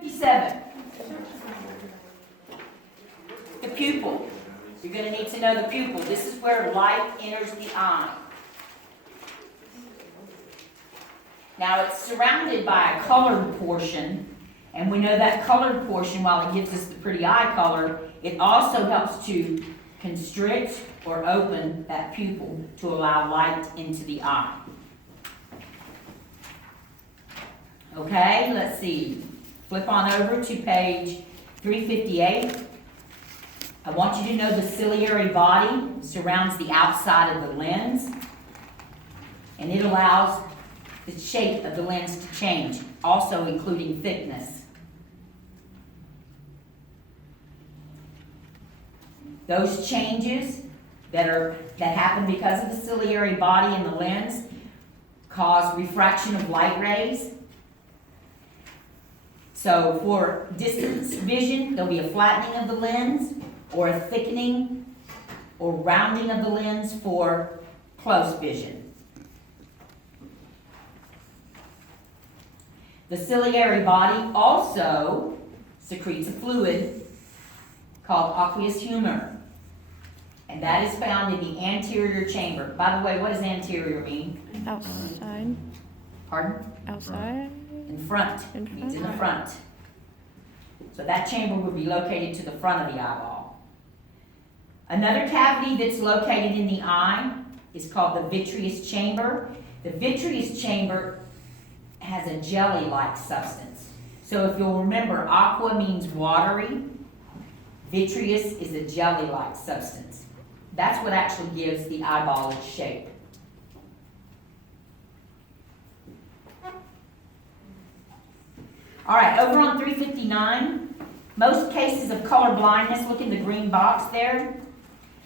57. The pupil. You're going to need to know the pupil. This is where light enters the eye. Now it's surrounded by a colored portion, and we know that colored portion, while it gives us the pretty eye color, it also helps to constrict or open that pupil to allow light into the eye. Okay, let's see. Flip on over to page 358. I want you to know the ciliary body surrounds the outside of the lens, and it allows the shape of the lens to change, also including thickness. Those changes that happen because of the ciliary body in the lens cause refraction of light rays. So for distance vision, there'll be a flattening of the lens, or a thickening or rounding of the lens for close vision. The ciliary body also secretes a fluid called aqueous humor, and that is found in the anterior chamber. By the way, what does anterior mean? Outside. Pardon? Outside. In front. In It means in the front. front. So that chamber would be located to the front of the eyeball. Another cavity that's located in the eye is called the vitreous chamber. The vitreous chamber has a jelly-like substance. So if you'll remember, aqua means watery. Vitreous is a jelly-like substance. That's what actually gives the eyeball its shape. All right, over on 359, most cases of color blindness, look in the green box there,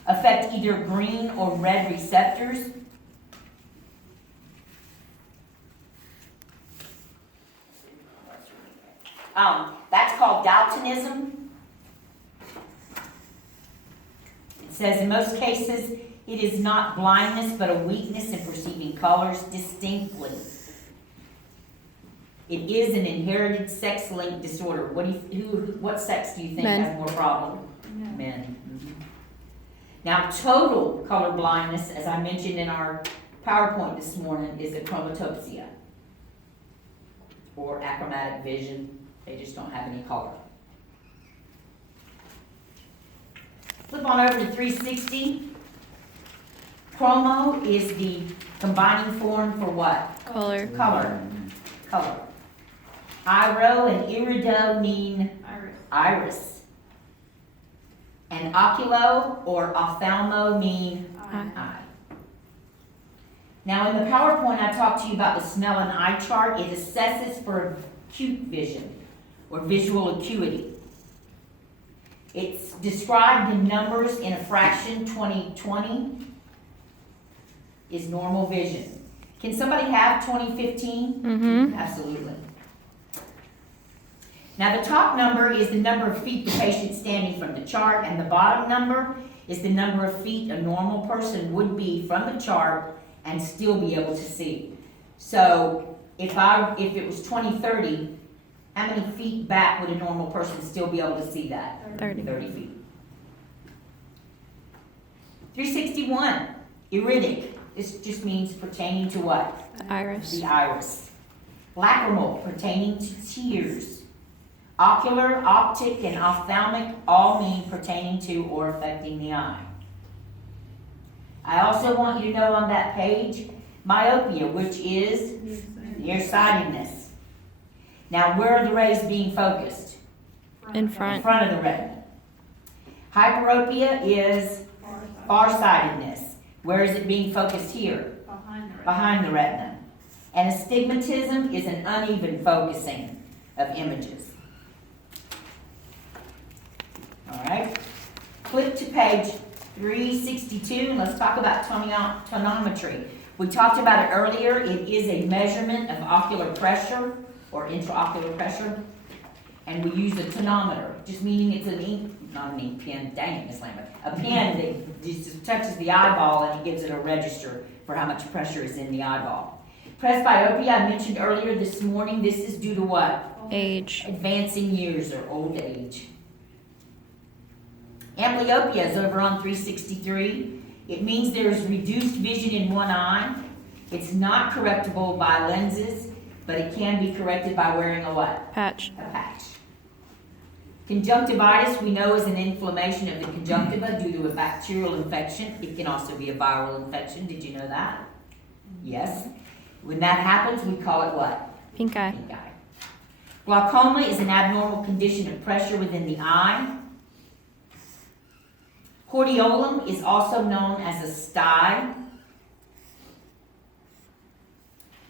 affect either green or red receptors. That's called daltonism. It says in most cases it is not blindness but a weakness in perceiving colors distinctly. It is an inherited sex-linked disorder. What sex do you think Men. has more problem? Men. Mhm. Now, total color blindness, as I mentioned in our PowerPoint this morning, is achromatopsia, or achromatic vision. They just don't have any color. Flip on over to 360. Chromo is the combining form for what? Color. Color. Color. Iro and irido mean iris. And oculo or ophthalmo mean eye. Now in the PowerPoint I talked to you about the Snellen eye chart. It assesses for acute vision or visual acuity. It's described in numbers in a fraction. 20/20 is normal vision. Can somebody have 20/15? Mm-hmm. Absolutely. Now the top number is the number of feet the patient standing from the chart, and the bottom number is the number of feet a normal person would be from the chart and still be able to see. So if it was 20/30, how many feet back would a normal person still be able to see that? 30. 30 feet. 361, iridic. This just means pertaining to what? The iris. The iris. Lacrimal, pertaining to tears. Ocular, optic, and ophthalmic all mean pertaining to or affecting the eye. I also want you to know on that page, myopia, which is nearsightedness. Now, where are the rays being focused? In In front. front of the retina. Hyperopia is farsightedness. Where is it being focused here? Behind the retina. And astigmatism is an uneven focusing of images. All right. Flip to page 362 and let's talk about tonometry. We talked about it earlier. It is a measurement of ocular pressure or intraocular pressure. And we use a tonometer, just meaning it's not an ink pen, dang it, Miss Lambert. A pen that just touches the eyeball and it gives it a register for how much pressure is in the eyeball. Presbyopia, I mentioned earlier this morning, this is due to what? Age. Advancing years or old age. Amblyopia is over on 363. It means there's reduced vision in one eye. It's not correctable by lenses, but it can be corrected by wearing a what? Patch. A patch. Conjunctivitis we know is an inflammation of the conjunctiva due to a bacterial infection. It can also be a viral infection. Did you know that? Yes. When that happens, we call it what? Pink eye. Pink eye. Glaucoma is an abnormal condition of pressure within the eye. Hordeolum is also known as a stye.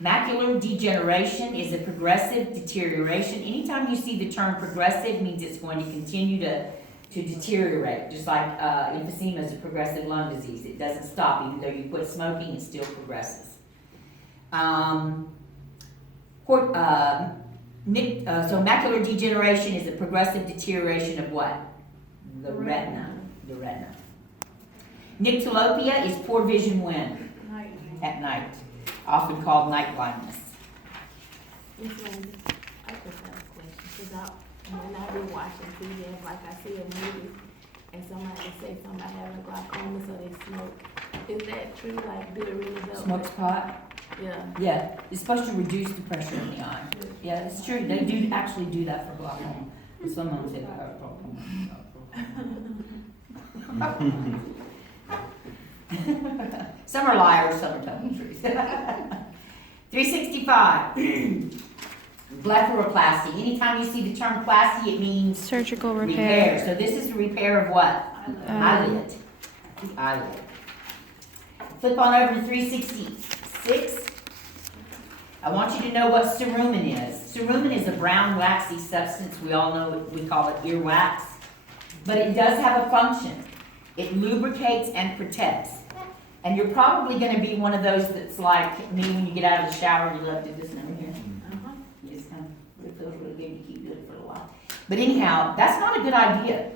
Macular degeneration is a progressive deterioration. Anytime you see the term progressive, it means it's going to continue to deteriorate, just like emphysema is a progressive lung disease. It doesn't stop. Even though you quit smoking, it still progresses. So macular degeneration is a progressive deterioration of what? The retina. The retina. Nyctalopia is poor vision when? At night. Often called night blindness. Miss Wendy, I just have a question, because when I be watching TV, it's like I see a movie, and somebody say somebody having glaucoma, so they smoke. Is that true? Like, do it really help? Smokes pot? Yeah. Yeah, it's supposed to reduce the pressure in the eye. Yeah, it's true. They do actually do that for glaucoma. But some of them say they have glaucoma. Some are liars, some are telling the truth. 365. Blepharoplasty. Anytime you see the term plasty, it means Surgical repair. So this is the repair of what? Eyelid. The eyelid. Flip on over to 366. I want you to know what cerumen is. Cerumen is a brown waxy substance. We all know we call it earwax. But it does have a function. It lubricates and protects. And you're probably going to be one of those that's like me when you get out of the shower, you love to do this over here. You just kind of, it feels really good to keep doing it for a while. But anyhow, that's not a good idea.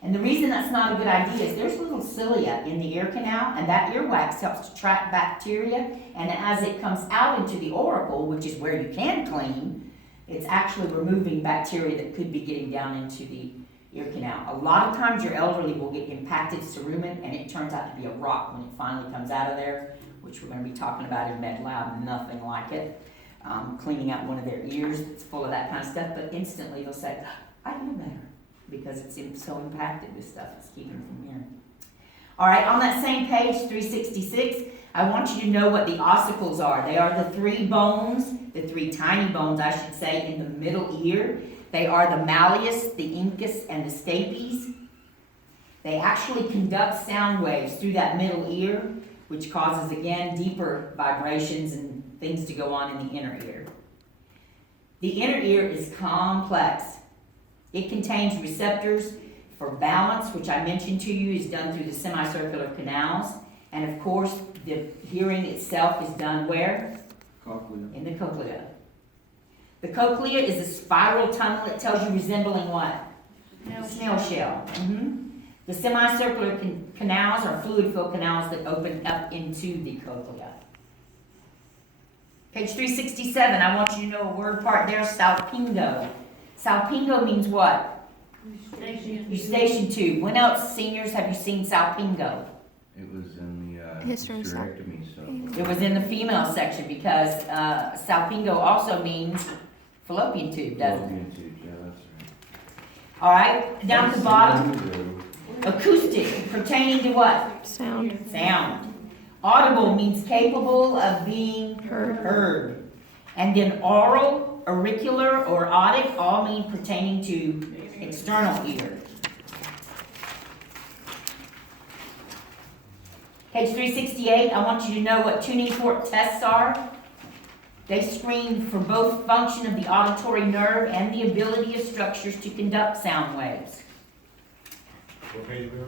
And the reason that's not a good idea is there's little cilia in the ear canal, and that earwax helps to trap bacteria. And as it comes out into the auricle, which is where you can clean, it's actually removing bacteria that could be getting down into the ear canal. A lot of times your elderly will get impacted cerumen, and it turns out to be a rock when it finally comes out of there, which we're going to be talking about in Med Lab. Nothing like it. Cleaning out one of their ears that's full of that kind of stuff, but instantly they'll say, I feel better, because it's so impacted with stuff it's keeping from hearing. All right, on that same page, 366, I want you to know what the ossicles are. They are the three bones, the three tiny bones, I should say, in the middle ear. They are the malleus, the incus, and the stapes. They actually conduct sound waves through that middle ear, which causes, again, deeper vibrations and things to go on in the inner ear. The inner ear is complex. It contains receptors for balance, which I mentioned to you is done through the semicircular canals. And of course, the hearing itself is done where? Cochlea. In the cochlea. The cochlea is a spiral tunnel that tells you resembling what? Snail shell. The semicircular canals are fluid-filled canals that open up into the cochlea. Page 367, I want you to know a word part there, salpingo. Salpingo means what? Eustachian tube. When else, seniors, have you seen salpingo? It was in the Hysterectomy. hysterectomy stuff. It was in the female section because salpingo also means fallopian tube, doesn't it? Fallopian tube, yeah, that's right. All right, down at the bottom, acoustic, pertaining to what? Sound. Sound. Audible means capable of being heard. And then oral, auricular, or otic all mean pertaining to external ear. Page 368, I want you to know what tuning fork tests are. They screen for both function of the auditory nerve and the ability of structures to conduct sound waves. What page are we on?